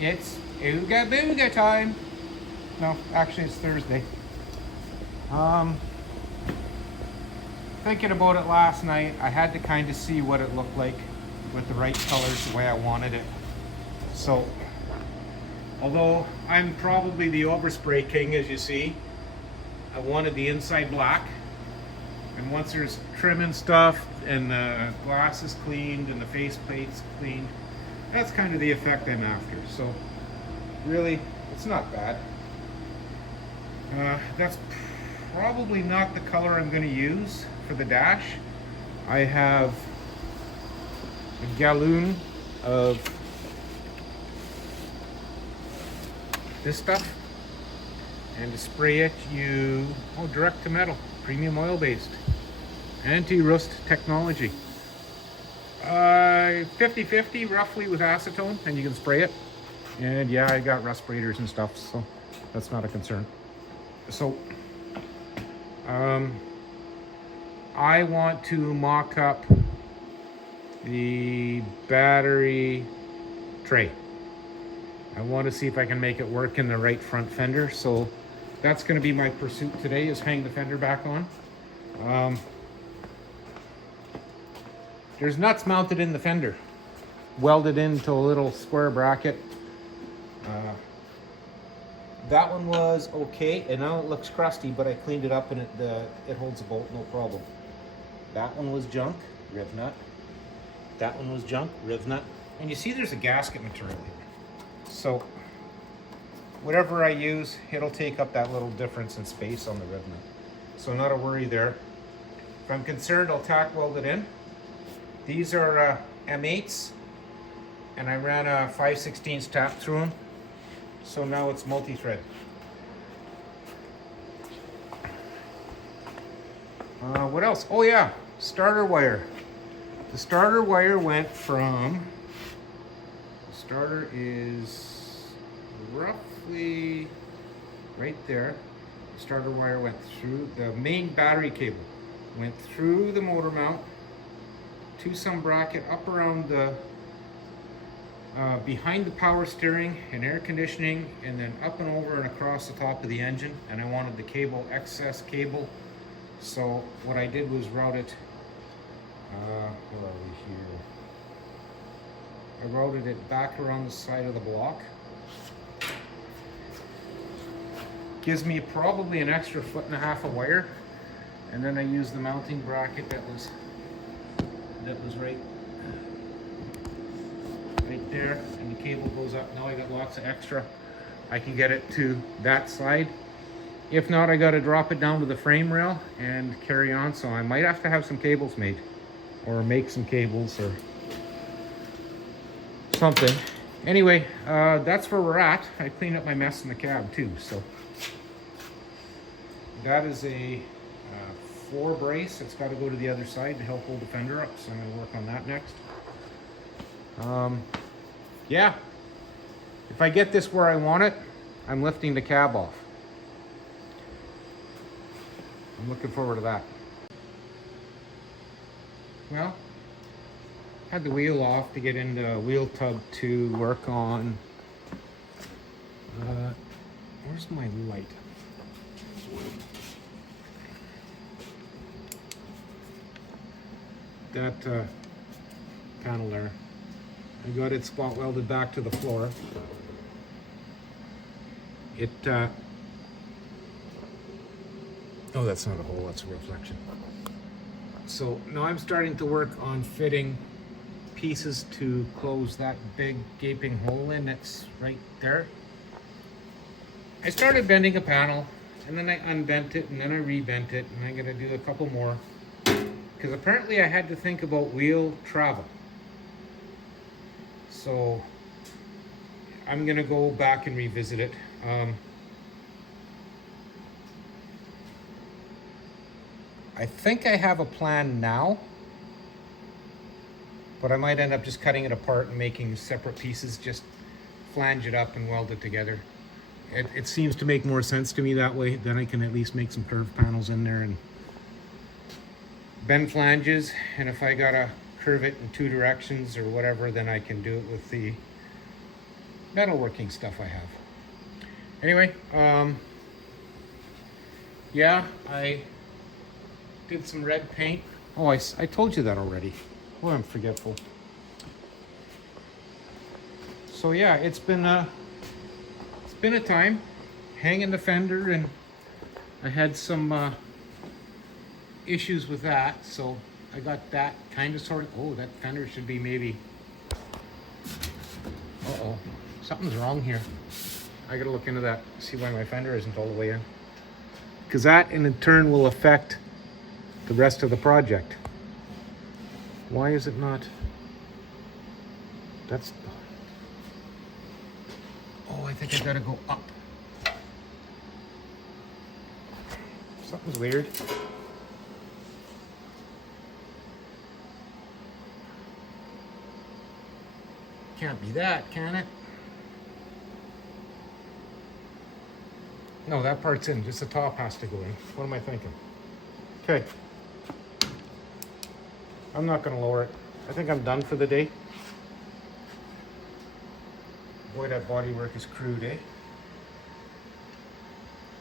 It's Ooga Booga time. No, actually it's Thursday. Um, Thinking about it last night, I had to kind of see what it looked like with the right colors the way I wanted it. So, although I'm probably the overspray king, as you see, I wanted the inside black. And once there's trim and stuff, and the glass is cleaned, and the faceplate's cleaned, that's kind of the effect I'm after. So, really, it's not bad. That's probably not the color I'm going to use for the dash. I have a gallon of this stuff, and to spray it, direct to metal, premium oil based, anti-rust technology. 50-50 roughly with acetone, and you can spray it. And yeah, I got respirators and stuff, so that's not a concern. So I want to mock up the battery tray. I want to see if I can make it work in the right front fender. So that's going to be my pursuit today, is hang the fender back on. There's nuts mounted in the fender, welded into a little square bracket. That one was okay, and now it looks crusty, but I cleaned it up and it holds a bolt, no problem. That one was junk, riv nut. That one was junk, riv nut. And you see there's a gasket material here. So whatever I use, it'll take up that little difference in space on the riv nut. So not a worry there. If I'm concerned, I'll tack weld it in. These are M8s, and I ran a 5/16 tap through them. So now it's multi-thread. What else? Oh yeah, starter wire. The starter wire went from, the starter is roughly right there. The starter wire went through the main battery cable, went through the motor mount to some bracket up around the behind the power steering and air conditioning, and then up and over and across the top of the engine. And I wanted the cable, excess cable. So what I did was route it, where are we here? I routed it back around the side of the block. Gives me probably an extra 1.5 feet of wire. And then I used the mounting bracket that was right there, and the cable goes up. Now I got lots of extra. I can get it to that side. If not, I got to drop it down to the frame rail and carry on. So I might have to have some cables made, or make some cables or something. Anyway, that's where we're at. I cleaned up my mess in the cab too. So that is a floor brace. It's got to go to the other side to help hold the fender up. So I'm going to work on that next. Yeah, if I get this where I want it, I'm lifting the cab off. I'm looking forward to that. Well, had the wheel off to get into wheel tub to work on, where's my light? That panel there. I got it spot welded back to the floor. Oh, that's not a hole, that's a reflection. So now I'm starting to work on fitting pieces to close that big gaping hole in that's right there. I started bending a panel, and then I unbent it, and then I rebent it, and I'm gonna do a couple more. Because apparently I had to think about wheel travel. So I'm gonna go back and revisit it. I think I have a plan now, but I might end up just cutting it apart and making separate pieces, just flange it up and weld it together. It seems to make more sense to me that way. Then I can at least make some curved panels in there and bend flanges, and if I gotta curve it in 2 directions or whatever, then I can do it with the metalworking stuff I have. Anyway, yeah, I did some red paint. Oh, I told you that already. Boy, I'm forgetful. So yeah, it's been a time hanging the fender, and I had some issues with that, so I got that kind of sorted. Oh, that fender should be maybe. Uh-oh, something's wrong here. I gotta look into that, see why my fender isn't all the way in. Because that in turn will affect the rest of the project. Why is it not? That's. Oh, I think I gotta go up. Something's weird. Can't be that, can it? No, that part's in. Just the top has to go in. What am I thinking? Okay. I'm not going to lower it. I think I'm done for the day. Boy, that bodywork is crude, eh?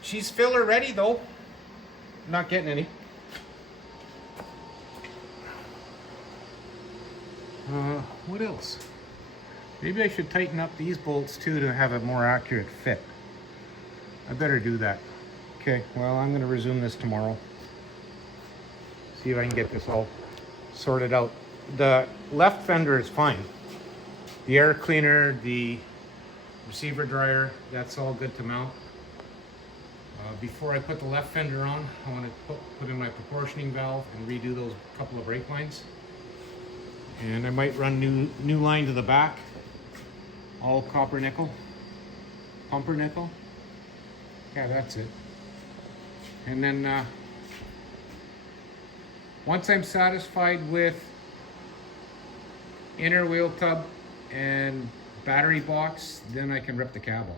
She's filler ready, though. Not getting any. What else? Maybe I should tighten up these bolts too to have a more accurate fit. I better do that. Okay, well, I'm going to resume this tomorrow. See if I can get this all sorted out. The left fender is fine. The air cleaner, the receiver dryer, that's all good to mount. Before I put the left fender on, I want to put in my proportioning valve and redo those couple of brake lines. And I might run new line to the back, all copper nickel, pumper nickel. Yeah, that's it. And then once I'm satisfied with inner wheel tub and battery box, then I can rip the cab off.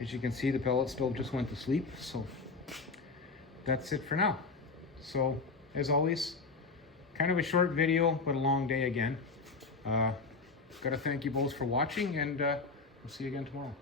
As you can see, the pellet stove just went to sleep, so that's it for now. So, as always, kind of a short video, but a long day again. Gotta thank you both for watching, and we'll see you again tomorrow.